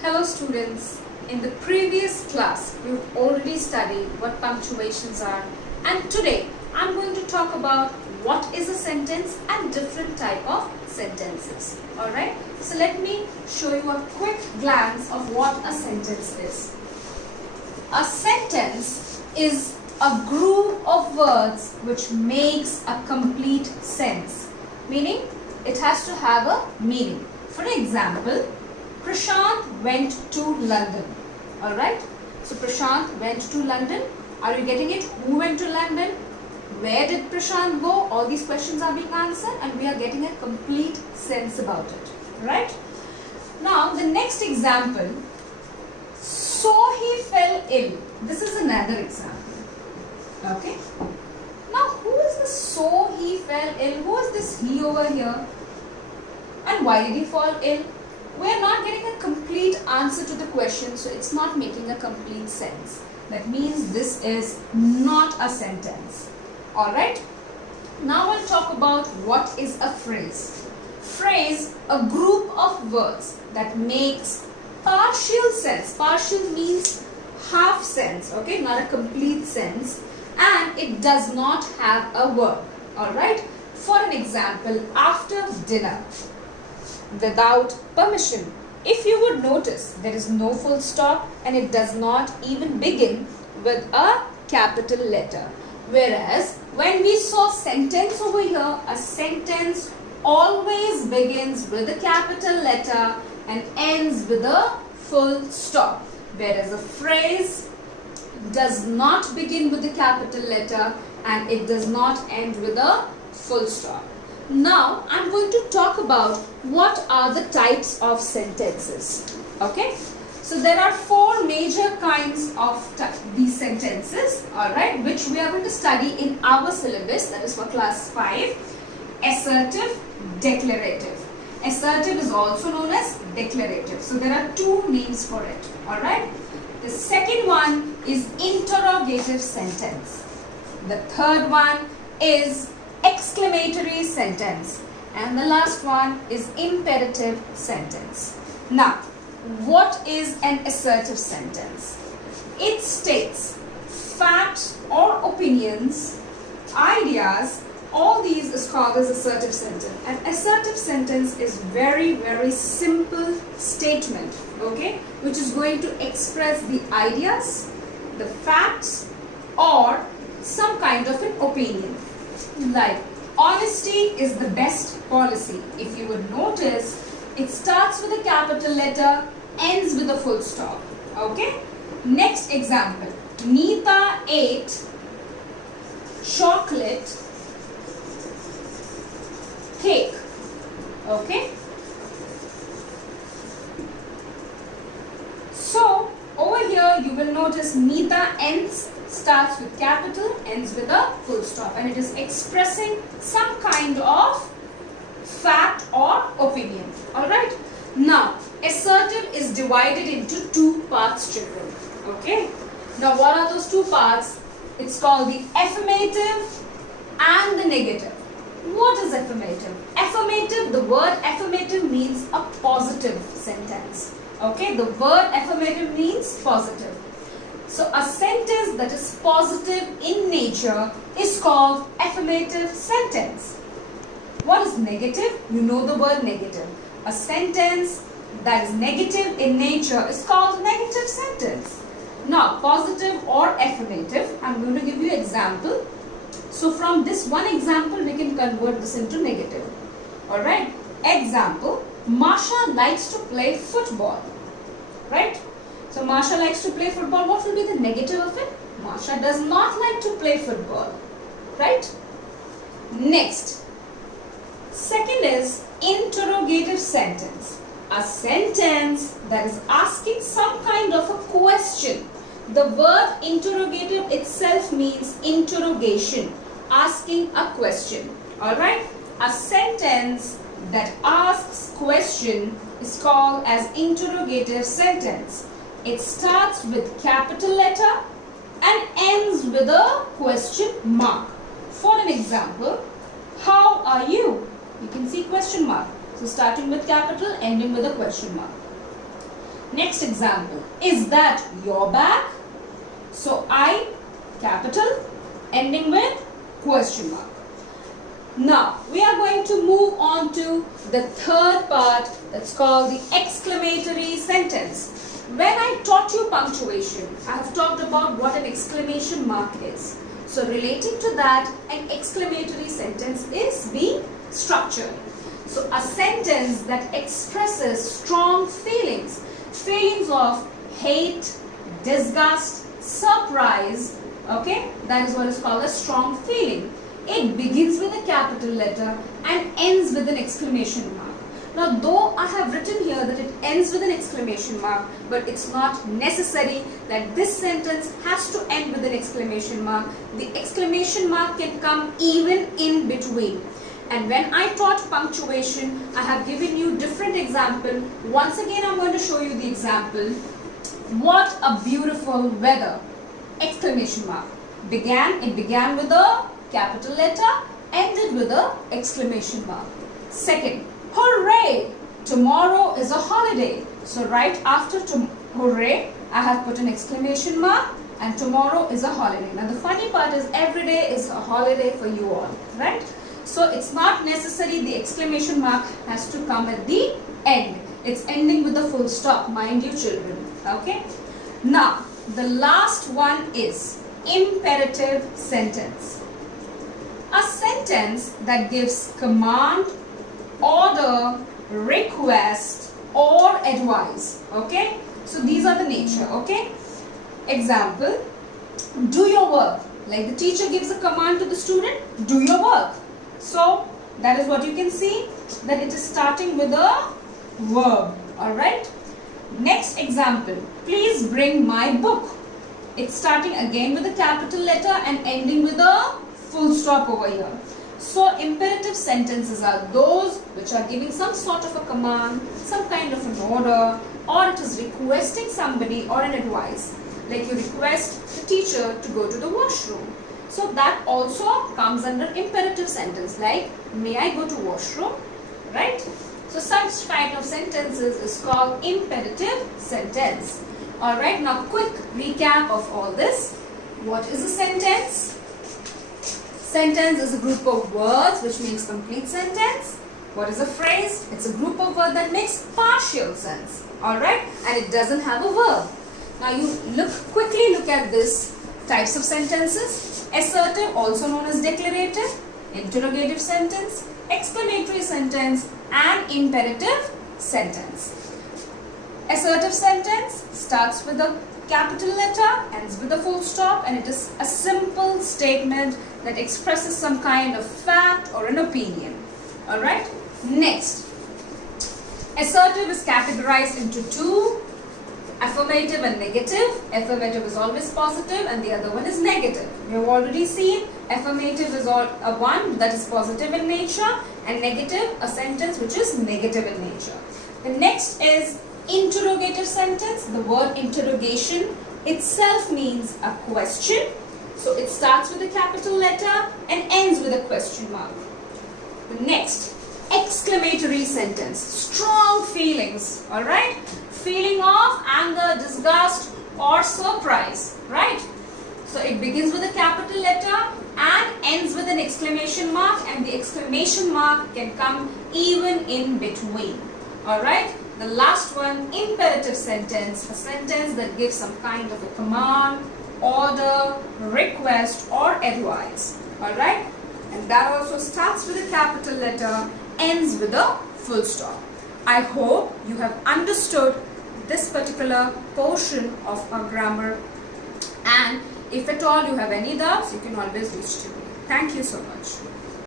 Hello students, in the previous class we've already studied what punctuations are, and today I'm going to talk about what is a sentence and different type of sentences. Alright, so let me show you a quick glance of what a sentence is. A sentence is a group of words which makes a complete sense, meaning it has to have a meaning. For example, Prashant went to London. Alright, so Prashant went to London. Are you getting it? Who went to London? Where did Prashant go? All these questions are being answered and we are getting a complete sense about it. Right? Now the next example, so he fell ill. This is another example. Okay. Now who is this so he fell ill? Who is this he over here? And why did he fall ill? We are not getting a complete answer to the question, so it's not making a complete sense. That means this is not a sentence. Alright? Now we'll talk about what is a phrase. Phrase, a group of words that makes partial sense. Partial means half sense, okay? Not a complete sense. And it does not have a verb. Alright? For an example, after dinner, without permission. If you would notice, there is no full stop and it does not even begin with a capital letter. Whereas when we saw sentence over here, a sentence always begins with a capital letter and ends with a full stop. Whereas a phrase does not begin with a capital letter and it does not end with a full stop. Now I'm going to talk about what are the types of sentences. Okay, so there are four major kinds of these sentences, alright, which we are going to study in our syllabus, that is for class 5. Assertive, declarative. Assertive is also known as declarative. So there are two names for it, alright. The second one is interrogative sentence. The third one is exclamatory sentence, and the last one is imperative sentence. Now, what is an assertive sentence? It states facts or opinions, ideas, all these is called as assertive sentence. An assertive sentence is very simple statement, okay, which is going to express the ideas, the facts, or some kind of an opinion. Like, honesty is the best policy. If you would notice, it starts with a capital letter, ends with a full stop. Okay? Next example. Neeta ate chocolate cake. Okay? So, over here you will notice Neeta starts with capital, ends with a full stop, and it is expressing some kind of fact or opinion. Alright? Now, assertive is divided into two parts, children. Okay? Now, what are those two parts? It's called the affirmative and the negative. What is affirmative? Affirmative, the word affirmative means a positive sentence. Okay? The word affirmative means positive. So a sentence that is positive in nature is called affirmative sentence. What is negative? You know the word negative. A sentence that is negative in nature is called negative sentence. Now, positive or affirmative, I'm going to give you an example. So from this one example, we can convert this into negative. Alright? Example, Masha likes to play football. Right? So Masha likes to play football. What will be the negative of it? Masha does not like to play football. Right? Next. Second is interrogative sentence. A sentence that is asking some kind of a question. The word interrogative itself means interrogation. Asking a question. Alright? A sentence that asks question is called as interrogative sentence. It starts with capital letter and ends with a question mark. For an example, how are you? You can see question mark. So starting with capital, ending with a question mark. Next example, is that your bag? So I, capital, ending with question mark. Now we are going to move on to the third part, that's called the exclamatory sentence. When I taught you punctuation, I have talked about what an exclamation mark is. So relating to that, an exclamatory sentence is being structured. So a sentence that expresses strong feelings, feelings of hate, disgust, surprise, okay, that is what is called a strong feeling. It begins with a capital letter and ends with an exclamation mark. Now, though I have written here that it ends with an exclamation mark, but it's not necessary that this sentence has to end with an exclamation mark. The exclamation mark can come even in between. And when I taught punctuation, I have given you different examples. Once again, I'm going to show you the example. What a beautiful weather! Exclamation mark. It began with a capital letter, ended with a exclamation mark. Second, hooray! Tomorrow is a holiday. So right after hooray, I have put an exclamation mark, and tomorrow is a holiday. Now the funny part is every day is a holiday for you all, right? So it's not necessary the exclamation mark has to come at the end. It's ending with a full stop, mind you children, okay? Now the last one is imperative sentence. A sentence that gives command, order, request or advice, okay? So these are the nature, okay? Example, do your work. Like the teacher gives a command to the student, do your work. So that is what you can see, that it is starting with a verb, alright? Next example, please bring my book. It's starting again with a capital letter and ending with a full stop over here. So imperative sentences are those which are giving some sort of a command, some kind of an order, or it is requesting somebody or an advice. Like you request the teacher to go to the washroom. So that also comes under imperative sentence, like may I go to washroom, right? So such kind of sentences is called imperative sentence. Alright, now quick recap of all this. What is a sentence? Sentence is a group of words which makes complete sentence. What is a phrase? It's a group of words that makes partial sense. Alright, and it doesn't have a verb. Now you quickly look at this types of sentences. Assertive, also known as declarative, interrogative sentence, exclamatory sentence and imperative sentence. Assertive sentence starts with a capital letter, ends with a full stop, and it is a simple statement that expresses some kind of fact or an opinion. Alright? Next, assertive is categorized into two, affirmative and negative. Affirmative is always positive and the other one is negative. We have already seen affirmative is a one that is positive in nature and negative a sentence which is negative in nature. The next is interrogative sentence. The word interrogation itself means a question. So it starts with a capital letter and ends with a question mark. The next, exclamatory sentence. Strong feelings, alright? Feeling of anger, disgust or surprise, right? So it begins with a capital letter and ends with an exclamation mark, and the exclamation mark can come even in between. Alright? The last one, imperative sentence, a sentence that gives some kind of a command, order, request or advice. Alright? And that also starts with a capital letter, ends with a full stop. I hope you have understood this particular portion of our grammar, and if at all you have any doubts, you can always reach to me. Thank you so much.